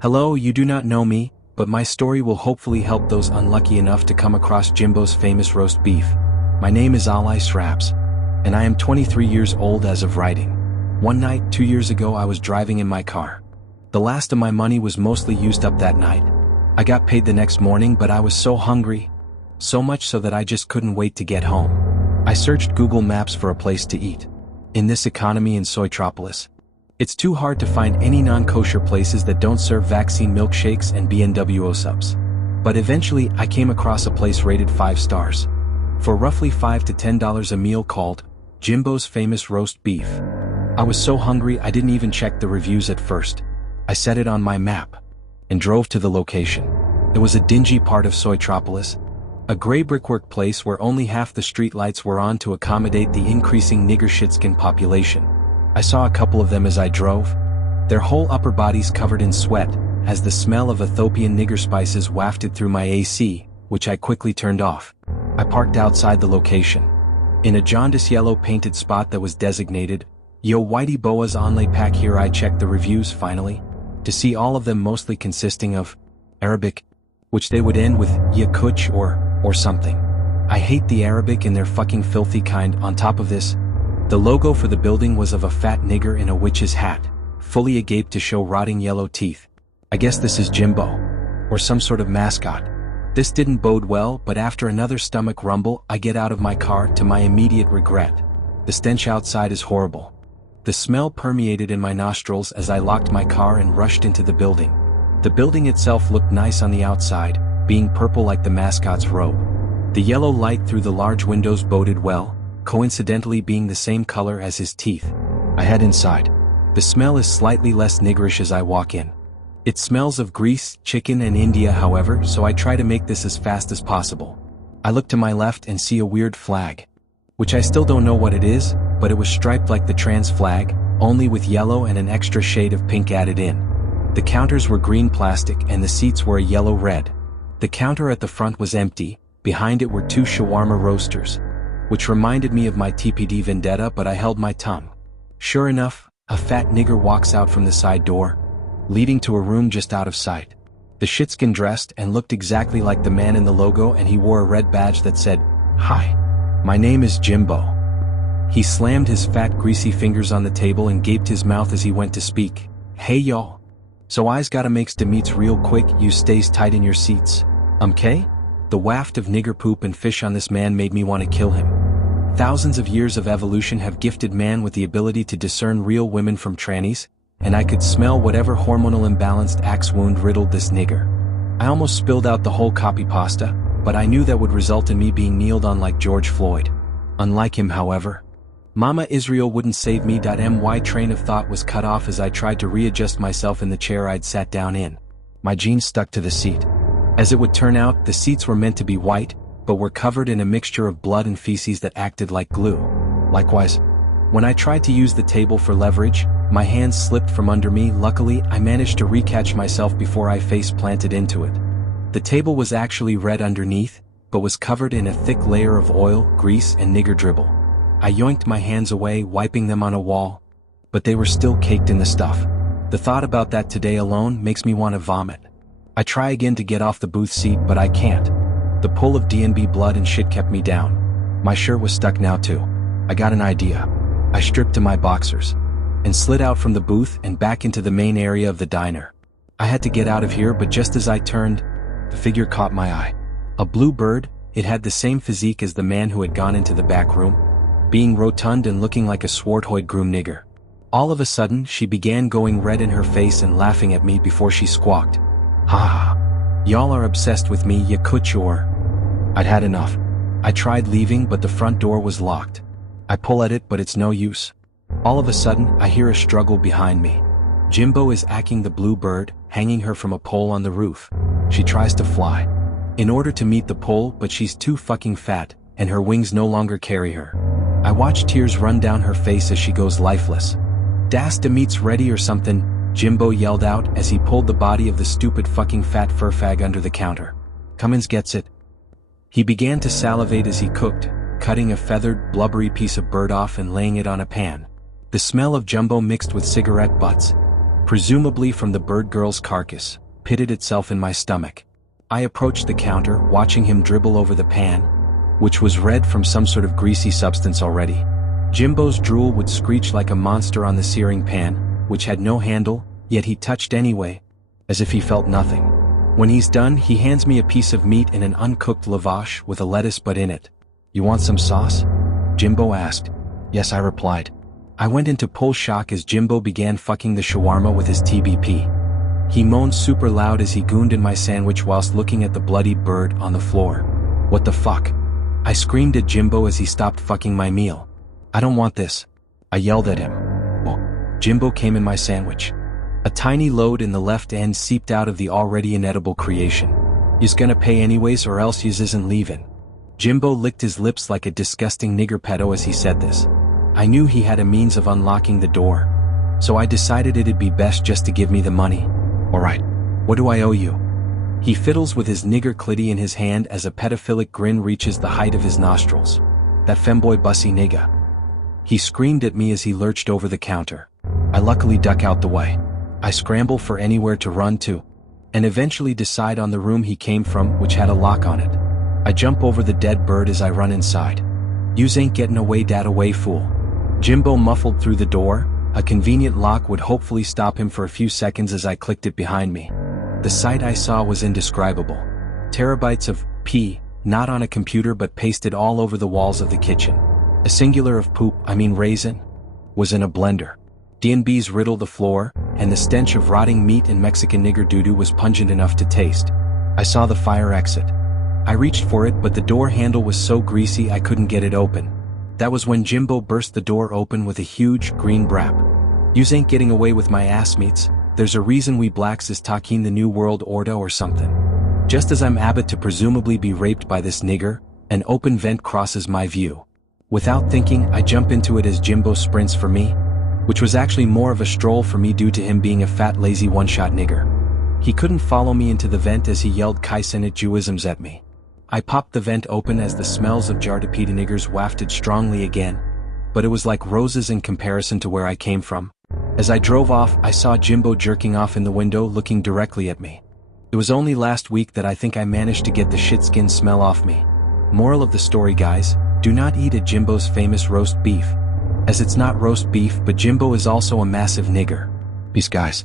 Hello, you do not know me, but my story will hopefully help those unlucky enough to come across Jimbo's famous roast beef. My name is Ali Sraps, and I am 23 years old as of writing. One night, 2 years ago, I was driving in my car. The last of my money was mostly used up that night. I got paid the next morning, but I was so hungry, so much so that I just couldn't wait to get home. I searched Google Maps for a place to eat. In this economy in Soytropolis, it's too hard to find any non-kosher places that don't serve vaccine milkshakes and BNWO subs. But eventually, I came across a place rated 5 stars. For roughly $5 to $10 a meal called Jimbo's Famous Roast Beef. I was so hungry I didn't even check the reviews at first. I set it on my map and drove to the location. It was a dingy part of Soytropolis, a gray brickwork place where only half the street lights were on to accommodate the increasing nigger shit-skin population. I saw a couple of them as I drove, their whole upper bodies covered in sweat, as the smell of Ethiopian nigger spices wafted through my AC, which I quickly turned off. I parked outside the location, in a jaundice yellow painted spot that was designated, Yo Whitey Boa's Onlay Pack. Here I checked the reviews finally, to see all of them mostly consisting of Arabic, which they would end with Yakuch or something. I hate the Arabic in their fucking filthy kind. On top of this, the logo for the building was of a fat nigger in a witch's hat, fully agape to show rotting yellow teeth. I guess this is Jimbo, or some sort of mascot. This didn't bode well, but after another stomach rumble, I get out of my car to my immediate regret. The stench outside is horrible. The smell permeated in my nostrils as I locked my car and rushed into the building. The building itself looked nice on the outside, being purple like the mascot's robe. The yellow light through the large windows boded well, coincidentally being the same color as his teeth. I head inside. The smell is slightly less niggerish as I walk in. It smells of grease, chicken and India however, so I try to make this as fast as possible. I look to my left and see a weird flag, which I still don't know what it is, but it was striped like the trans flag, only with yellow and an extra shade of pink added in. The counters were green plastic and the seats were a yellow-red. The counter at the front was empty, behind it were 2 shawarma roasters, which reminded me of my TPD vendetta, but I held my tongue. Sure enough, a fat nigger walks out from the side door, leading to a room just out of sight. The shitskin dressed and looked exactly like the man in the logo, and he wore a red badge that said, "Hi, my name is Jimbo." He slammed his fat greasy fingers on the table and gaped his mouth as he went to speak. "Hey y'all. So I's gotta makes the meats real quick, you stays tight in your seats. Okay?" The waft of nigger poop and fish on this man made me want to kill him. Thousands of years of evolution have gifted man with the ability to discern real women from trannies, and I could smell whatever hormonal imbalanced axe wound riddled this nigger. I almost spilled out the whole CREEPYPASTA, but I knew that would result in me being kneeled on like George Floyd. Unlike him, however, Mama Israel wouldn't save me. My train of thought was cut off as I tried to readjust myself in the chair I'd sat down in. My jeans stuck to the seat. As it would turn out, the seats were meant to be white, but were covered in a mixture of blood and feces that acted like glue. Likewise, when I tried to use the table for leverage, my hands slipped from under me. Luckily, I managed to recatch myself before I face planted into it. The table was actually red underneath, but was covered in a thick layer of oil, grease, and nigger dribble. I yoinked my hands away, wiping them on a wall, but they were still caked in the stuff. The thought about that today alone makes me want to vomit. I try again to get off the booth seat, but I can't. The pull of DNB blood and shit kept me down. My shirt was stuck now too. I got an idea. I stripped to my boxers and slid out from the booth and back into the main area of the diner. I had to get out of here, but just as I turned, the figure caught my eye. A blue bird, it had the same physique as the man who had gone into the back room, being rotund and looking like a Swarthoid groom nigger. All of a sudden, she began going red in her face and laughing at me before she squawked, "Ha ha, y'all are obsessed with me, ya couture." I'd had enough. I tried leaving, but the front door was locked. I pull at it, but it's no use. All of a sudden, I hear a struggle behind me. Jimbo is acking the blue bird, hanging her from a pole on the roof. She tries to fly in order to meet the pole, but she's too fucking fat, and her wings no longer carry her. I watch tears run down her face as she goes lifeless. "Das de meat's ready or something," Jimbo yelled out as he pulled the body of the stupid fucking fat fur fag under the counter. "Cummins gets it." He began to salivate as he cooked, cutting a feathered, blubbery piece of bird off and laying it on a pan. The smell of jumbo mixed with cigarette butts, presumably from the bird girl's carcass, pitted itself in my stomach. I approached the counter, watching him dribble over the pan, which was red from some sort of greasy substance already. Jimbo's drool would screech like a monster on the searing pan, which had no handle, yet he touched anyway, as if he felt nothing. When he's done, he hands me a piece of meat in an uncooked lavash with a lettuce butt in it. "You want some sauce?" Jimbo asked. "Yes," I replied. I went into full shock as Jimbo began fucking the shawarma with his TBP. He moaned super loud as he gooned in my sandwich whilst looking at the bloody bird on the floor. "What the fuck?" I screamed at Jimbo as he stopped fucking my meal. "I don't want this," I yelled at him. "Oh." Jimbo came in my sandwich. A tiny load in the left end seeped out of the already inedible creation. "You's gonna pay anyways or else yous isn't leaving." Jimbo licked his lips like a disgusting nigger pedo as he said this. I knew he had a means of unlocking the door, so I decided it'd be best just to give me the money. "Alright, what do I owe you?" He fiddles with his nigger clitty in his hand as a pedophilic grin reaches the height of his nostrils. "That femboy bussy nigga." He screamed at me as he lurched over the counter. I luckily duck out the way. I scramble for anywhere to run to, and eventually decide on the room he came from, which had a lock on it. I jump over the dead bird as I run inside. "Yous ain't getting away dat away, fool." Jimbo muffled through the door. A convenient lock would hopefully stop him for a few seconds as I clicked it behind me. The sight I saw was indescribable. Terabytes of pee, not on a computer but pasted all over the walls of the kitchen. A singular of poop, raisin, was in a blender. D&B's riddle the floor, and the stench of rotting meat and Mexican nigger doo-doo was pungent enough to taste. I saw the fire exit. I reached for it, but the door handle was so greasy I couldn't get it open. That was when Jimbo burst the door open with a huge, green brap. "Yous ain't getting away with my ass meats. There's a reason we blacks is talking the New World Order or something." Just as I'm apt to presumably be raped by this nigger, an open vent crosses my view. Without thinking, I jump into it as Jimbo sprints for me, which was actually more of a stroll for me due to him being a fat lazy one-shot nigger. He couldn't follow me into the vent as he yelled Kaisenate Jewisms at me. I popped the vent open as the smells of Jardapita niggers wafted strongly again, but it was like roses in comparison to where I came from. As I drove off, I saw Jimbo jerking off in the window looking directly at me. It was only last week that I think I managed to get the shitskin smell off me. Moral of the story, guys, do not eat at Jimbo's famous roast beef, as it's not roast beef but Jimbo is also a massive nigger. Peace, guys.